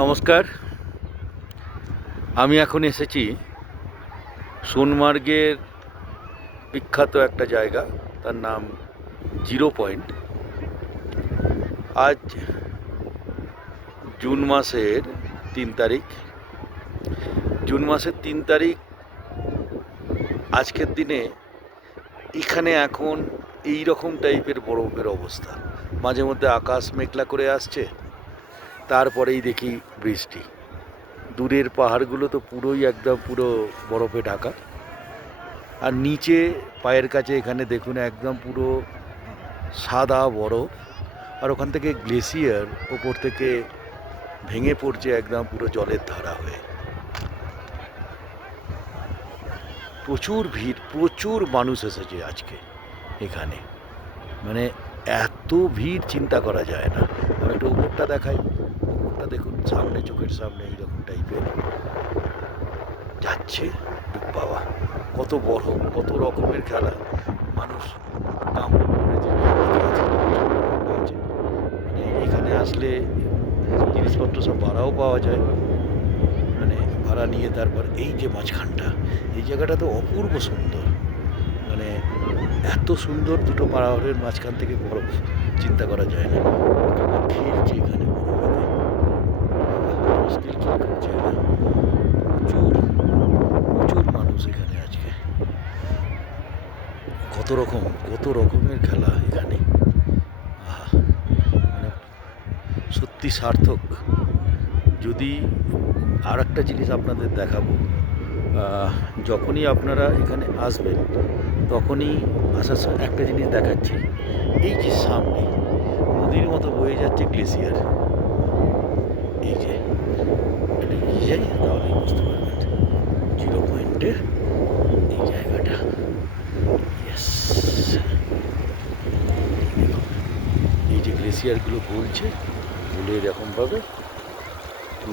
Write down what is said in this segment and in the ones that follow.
নমস্কার। আমি এখন এসেছি সোনমার্গের বিখ্যাত একটা জায়গা, তার নাম জিরো পয়েন্ট। আজ জুন মাসের 3 তারিখ। জুন মাসের 3 তারিখ আজকের দিনে এখানে এখন এই রকম টাইপের বরফের অবস্থা। মাঝে মধ্যে আকাশ মেঘলা করে আসছে, তারপরেই দেখি বৃষ্টি। দূরের পাহাড়গুলো তো পুরোই একদম পুরো বরফে ঢাকা, আর নিচে পায়ের কাছে এখানে দেখুন একদম পুরো সাদা বরফ, আর ওখান থেকে গ্লেসিয়ার ওপর থেকে ভেঙে পড়ছে একদম পুরো জলের ধারা হয়ে। প্রচুর ভিড়, প্রচুর মানুষ এসেছে আজকে এখানে, মানে এত ভিড় চিন্তা করা যায় না। আমি একটু উপরটা দেখাই। উপরটা দেখুন, সামনে চোখের সামনে এইরকম টাইপের যাচ্ছে। বাবা, কত বড়, কত রকমের খেলা। মানুষ মানে এখানে আসলে জিনিসপত্র সব ভাড়াও পাওয়া যায়, মানে ভাড়া নিয়ে তারপর এই যে মাঝখানটা, এই জায়গাটা তো অপূর্ব সুন্দর। মানে এত সুন্দর দুটো পাহাড়ের মাঝখান থেকে বরফ, চিন্তা করা যায় না। খেলছে এখানে প্রচুর প্রচুর মানুষ এখানে আজকে। কত রকমের খেলা এখানে। মানে সত্যি সার্থক। যদি আর একটা জিনিস আপনাদের দেখাবো, যখনই আপনারা এখানে আসবেন তখনই আসার সময় একটা জিনিস দেখাচ্ছি। এই যে সামনে নদীর মতো বয়ে যাচ্ছে গ্লেসিয়ার, এই যে এটা কি যাই তাহলে বুঝতে পারবেন জিরো পয়েন্টের এই জায়গাটা। ইয়েস, এই যে গ্লেসিয়ারগুলো গলছে, গলে এরকমভাবে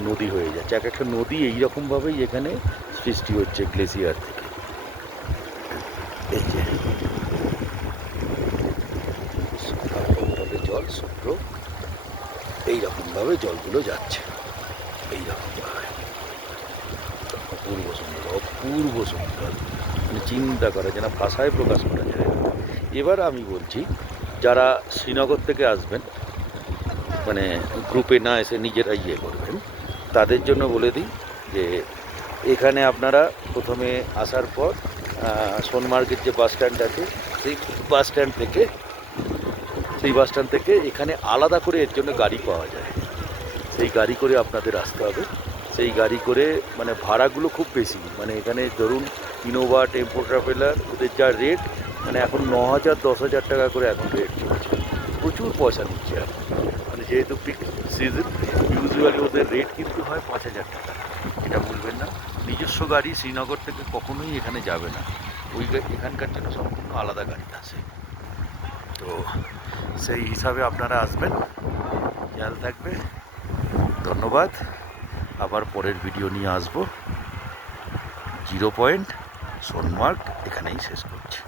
নদী হয়ে যাচ্ছে। এক একটা নদী এইরকমভাবেই এখানে সৃষ্টি হচ্ছে গ্লেসিয়ার থেকে। এই যে জল শুভ্র, এইরকমভাবে জলগুলো যাচ্ছে, এইরকমভাবে। অপূর্ব সুন্দর, অপূর্ব সুন্দর, মানে চিন্তা করা যায় না, ভাষায় প্রকাশ করা যায় না। এবার আমি বলছি, যারা শ্রীনগর থেকে আসবেন, মানে গ্রুপে না এসে নিজেরা করবেন, তাদের জন্য বলে দিই যে এখানে আপনারা প্রথমে আসার পর সোনমার্গের যে বাস স্ট্যান্ড আছে, সেই বাস স্ট্যান্ড থেকে এখানে আলাদা করে এর জন্য গাড়ি পাওয়া যায়। সেই গাড়ি করে আপনাদের আসতে হবে। সেই গাড়ি করে মানে ভাড়াগুলো খুব বেশি, মানে এখানে ধরুন ইনোভা, টেম্পো ট্রাভেলার, ওদের যা রেট, মানে এখন 9,000 10,000 টাকা করে এখন রেট চলছে। প্রচুর পয়সা নিচ্ছে আর, মানে যেহেতু পিক সিজন, ইউজুয়ালি ওদের রেট কিন্তু হয় 5,000 টাকা। এটা বলবেন না। নিজস্ব গাড়ি শ্রীনগর থেকে কখনোই এখানে যাবে না, ওই এখানকার জন্য সম্পূর্ণ আলাদা গাড়ি আছে। তো সেই হিসাবে আপনারা আসবেন, খেয়াল থাকবে। ধন্যবাদ। আবার পরের ভিডিও নিয়ে আসবো। জিরো পয়েন্ট সোনমার্গ এখানেই শেষ করছি।